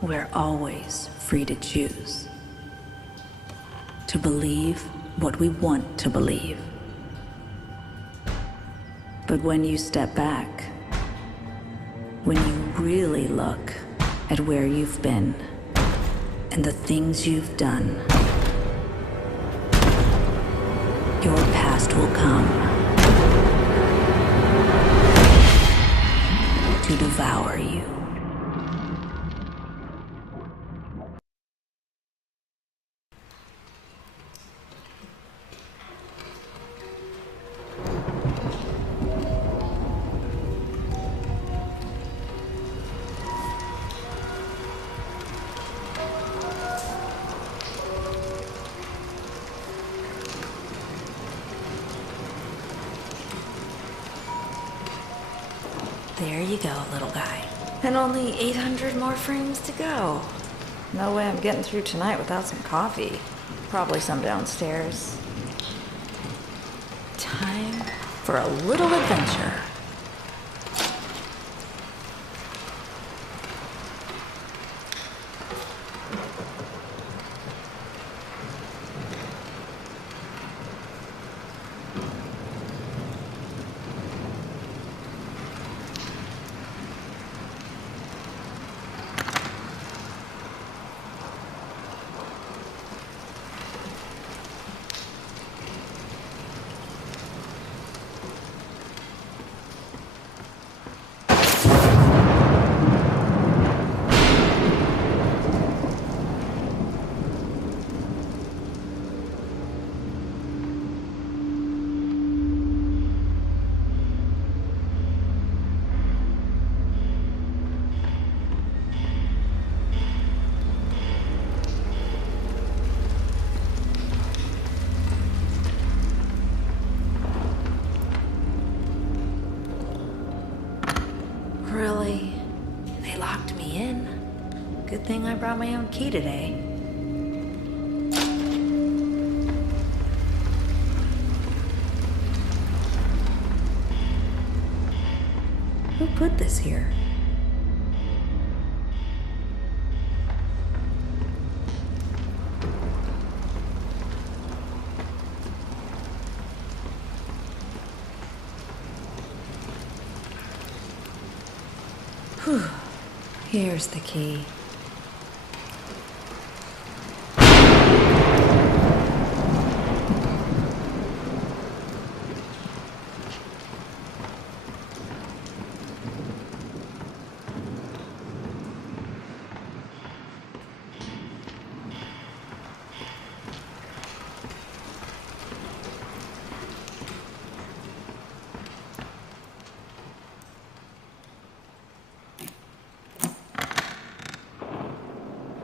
we're always free to choose. To believe what we want to believe. But when you step back, when you really look at where you've been and the things you've done, your past will come to devour you. There you go, little guy. And only 800 more frames to go. No way I'm getting through tonight without some coffee. Probably some downstairs. Time for a little adventure. Really? They locked me in? Good thing I brought my own key today. Who put this here? Whew. Here's the key.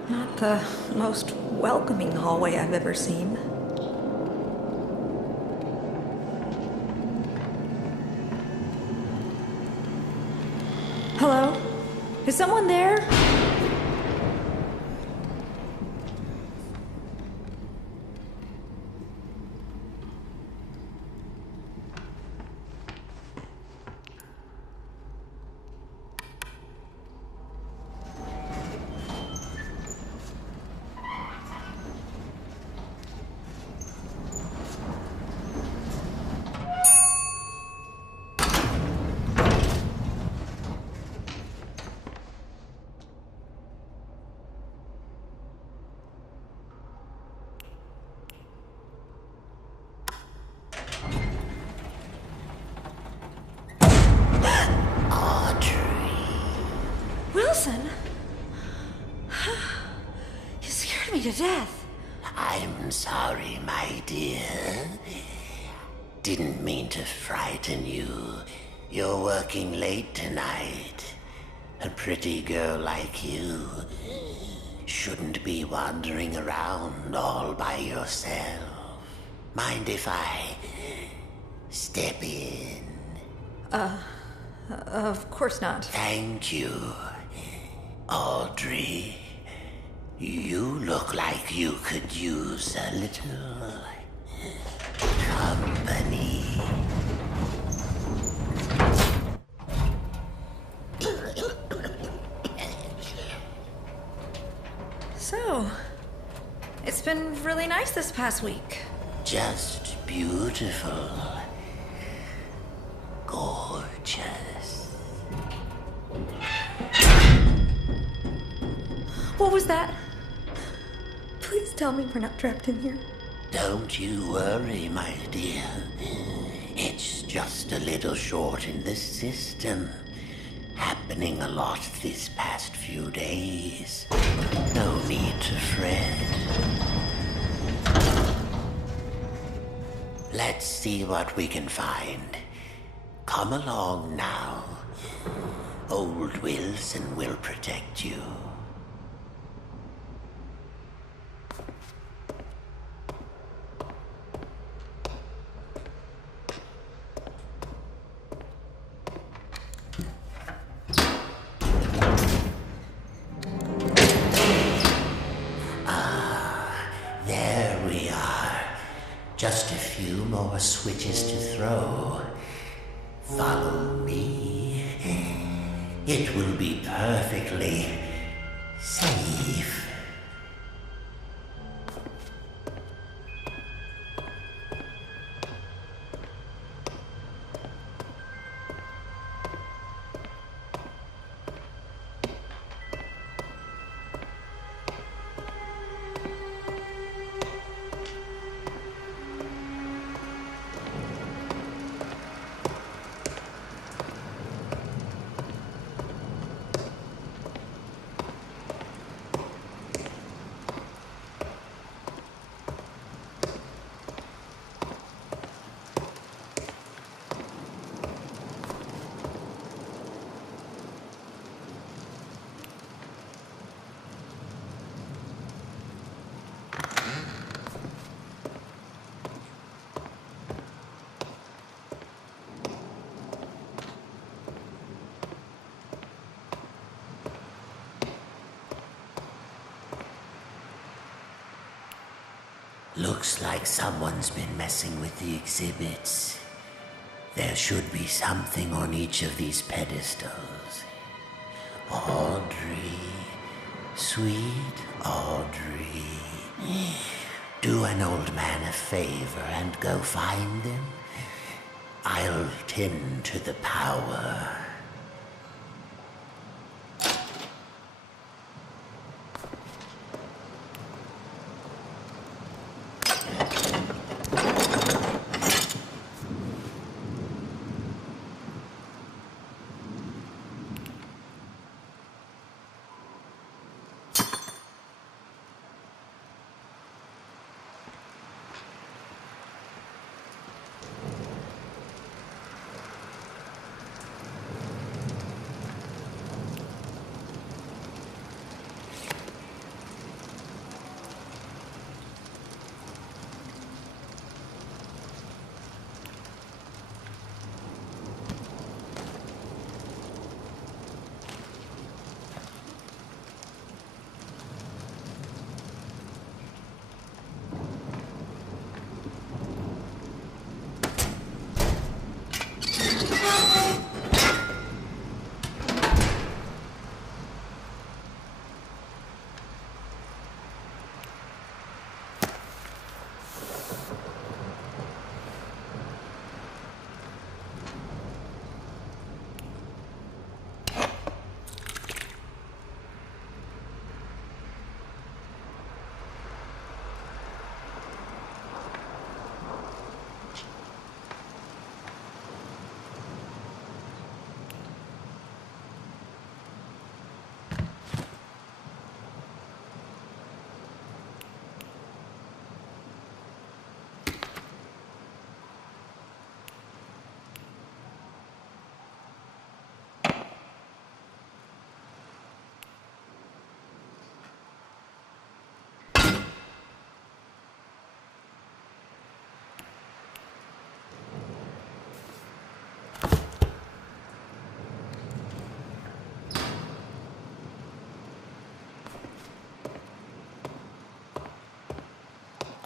Not the most welcoming hallway I've ever seen. Hello? Is someone there? Wilson? You scared me to death. I'm sorry, my dear. Didn't mean to frighten you. You're working late tonight. A pretty girl like you shouldn't be wandering around all by yourself. Mind if I step in? Of course not. Thank you. Audrey, you look like you could use a little company. So, it's been really nice this past week. Just beautiful. Gorgeous. What was that? Please tell me we're not trapped in here. Don't you worry, my dear. It's just a little short in the system. Happening a lot these past few days. No need to fret. Let's see what we can find. Come along now. Old Wilson will protect you. Just a few more switches to throw. Follow me. It will be perfectly safe. Looks like someone's been messing with the exhibits. There should be something on each of these pedestals. Audrey, sweet Audrey. Do an old man a favor and go find them. I'll tend to the power.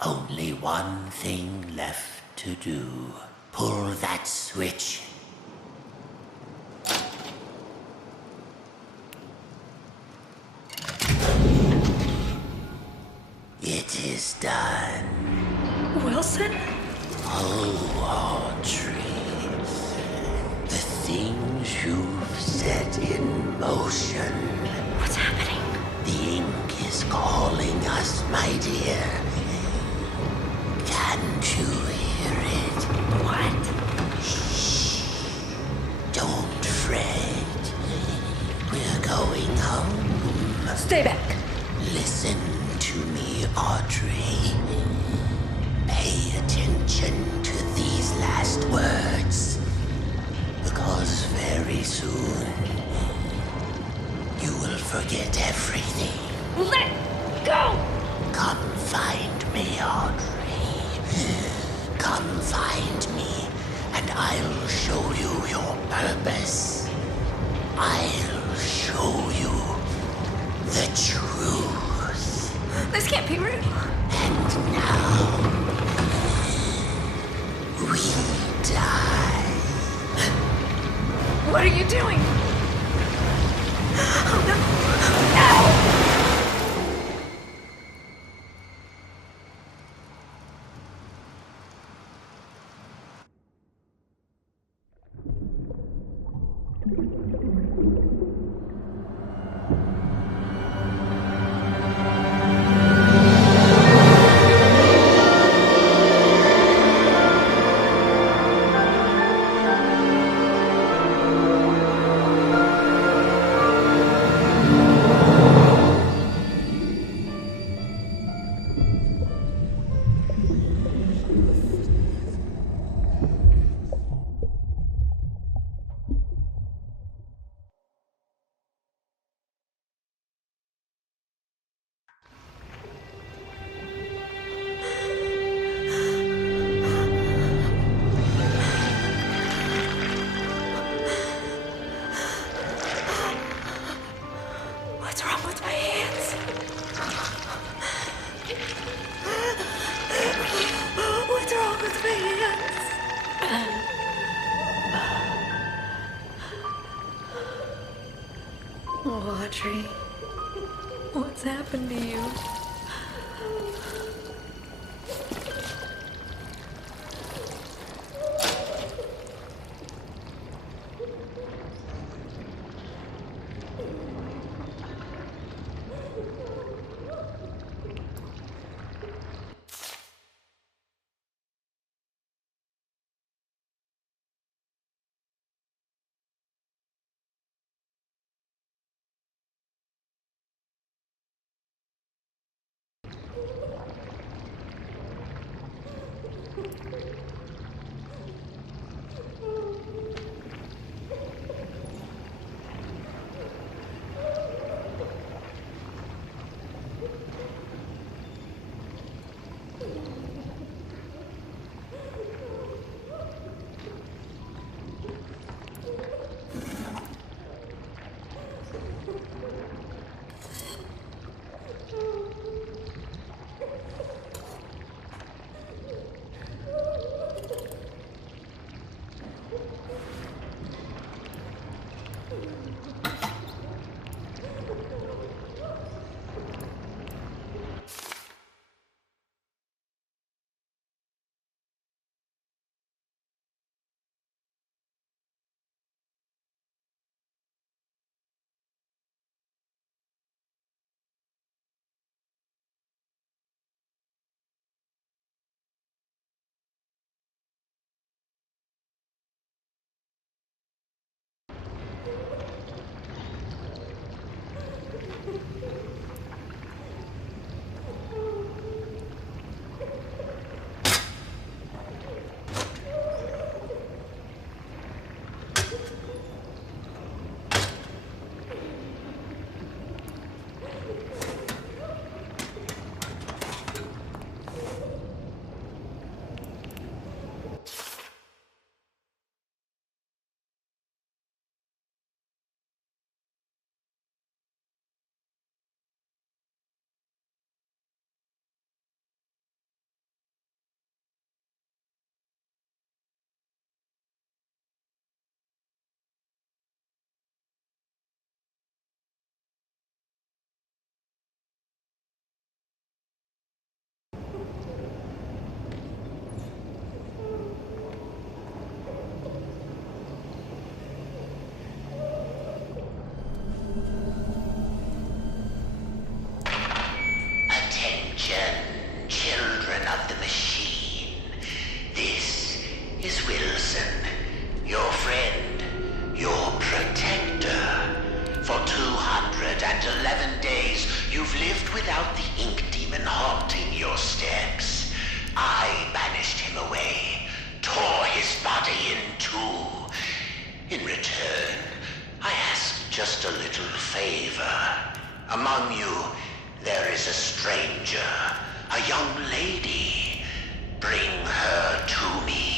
Only one thing left to do. Pull that switch. It is done. Wilson? Oh, Audrey. The things you've set in motion. What's happening? The ink is calling us, my dear. Can't you hear it? What? Shh. Don't fret. We're going home. Stay back. Listen to me, Audrey. Pay attention to these last words. Because very soon, you will forget everything. Let go! Come find me, Audrey. Come find me, and I'll show you your purpose. I'll show you the truth. This can't be real. And now, we die. What are you doing? Oh no! No! What's wrong with my hands? What's wrong with my hands? Oh, Audrey, what's happened to you? children of the machine. This is Wilson, your friend, your protector. For 211 days, you've lived without the ink demon haunting your steps. I banished him away, tore his body in two. In return, I asked just a little favor. Among you, there is a stranger, a young lady. Bring her to me.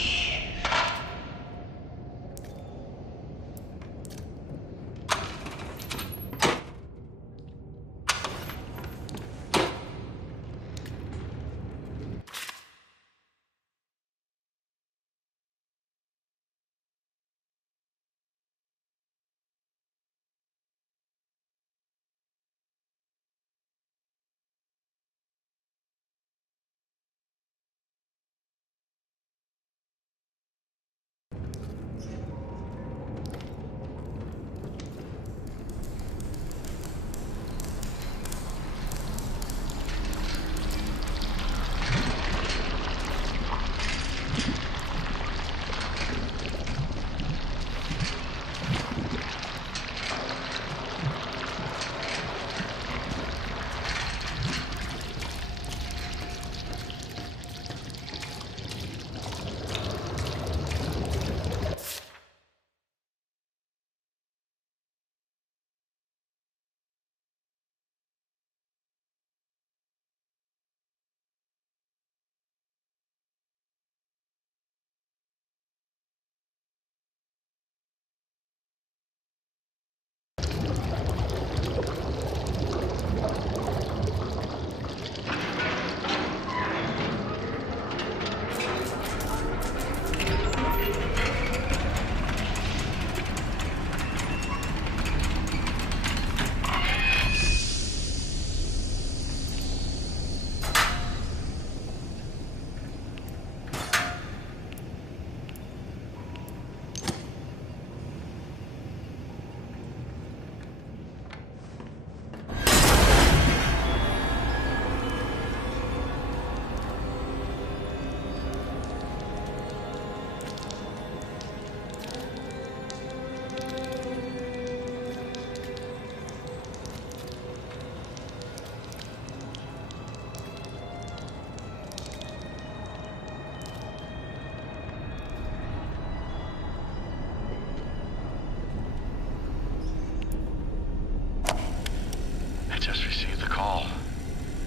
Just received the call.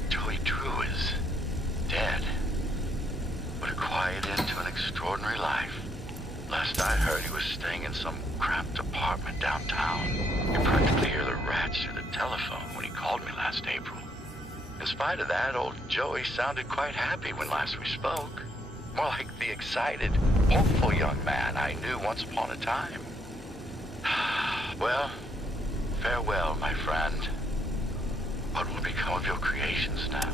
Joey Drew is dead. What a quiet end to an extraordinary life. Last I heard, he was staying in some cramped apartment downtown. You practically hear the rats through the telephone when he called me last April. In spite of that, old Joey sounded quite happy when last we spoke. More like the excited, hopeful young man I knew once upon a time. Well, farewell, my friend. What will become of your creations now?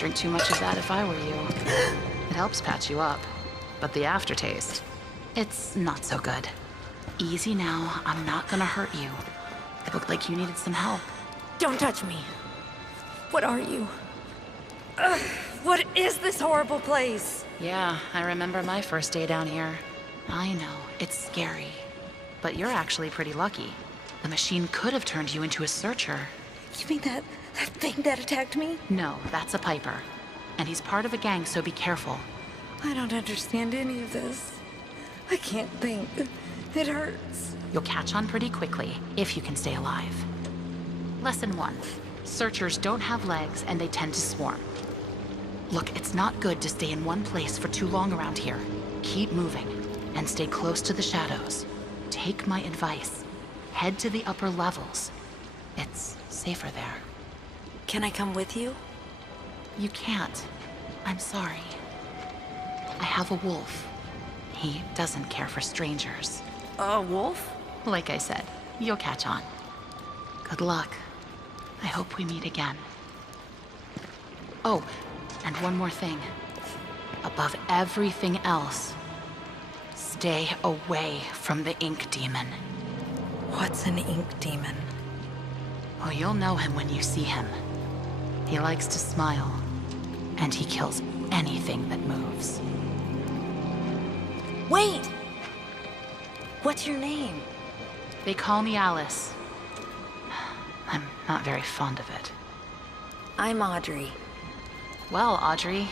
drink too much of that if I were you. It helps patch you up, but the aftertaste, it's not so good. Easy now, I'm not gonna hurt you. It looked like you needed some help. Don't touch me. What are you? Ugh, what is this horrible place? Yeah, I remember my first day down here. I know, it's scary. But you're actually pretty lucky. The machine could have turned you into a searcher. You mean that thing that attacked me? No, that's a Piper. And he's part of a gang, so be careful. I don't understand any of this. I can't think. It hurts. You'll catch on pretty quickly, if you can stay alive. Lesson 1. Searchers don't have legs, and they tend to swarm. Look, it's not good to stay in one place for too long around here. Keep moving, and stay close to the shadows. Take my advice. Head to the upper levels. It's safer there. Can I come with you? You can't. I'm sorry. I have a wolf. He doesn't care for strangers. A wolf? Like I said, you'll catch on. Good luck. I hope we meet again. Oh, and one more thing. Above everything else, stay away from the ink demon. What's an ink demon? Oh, you'll know him when you see him. He likes to smile, and he kills anything that moves. Wait! What's your name? They call me Alice. I'm not very fond of it. I'm Audrey. Well, Audrey,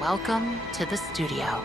welcome to the studio.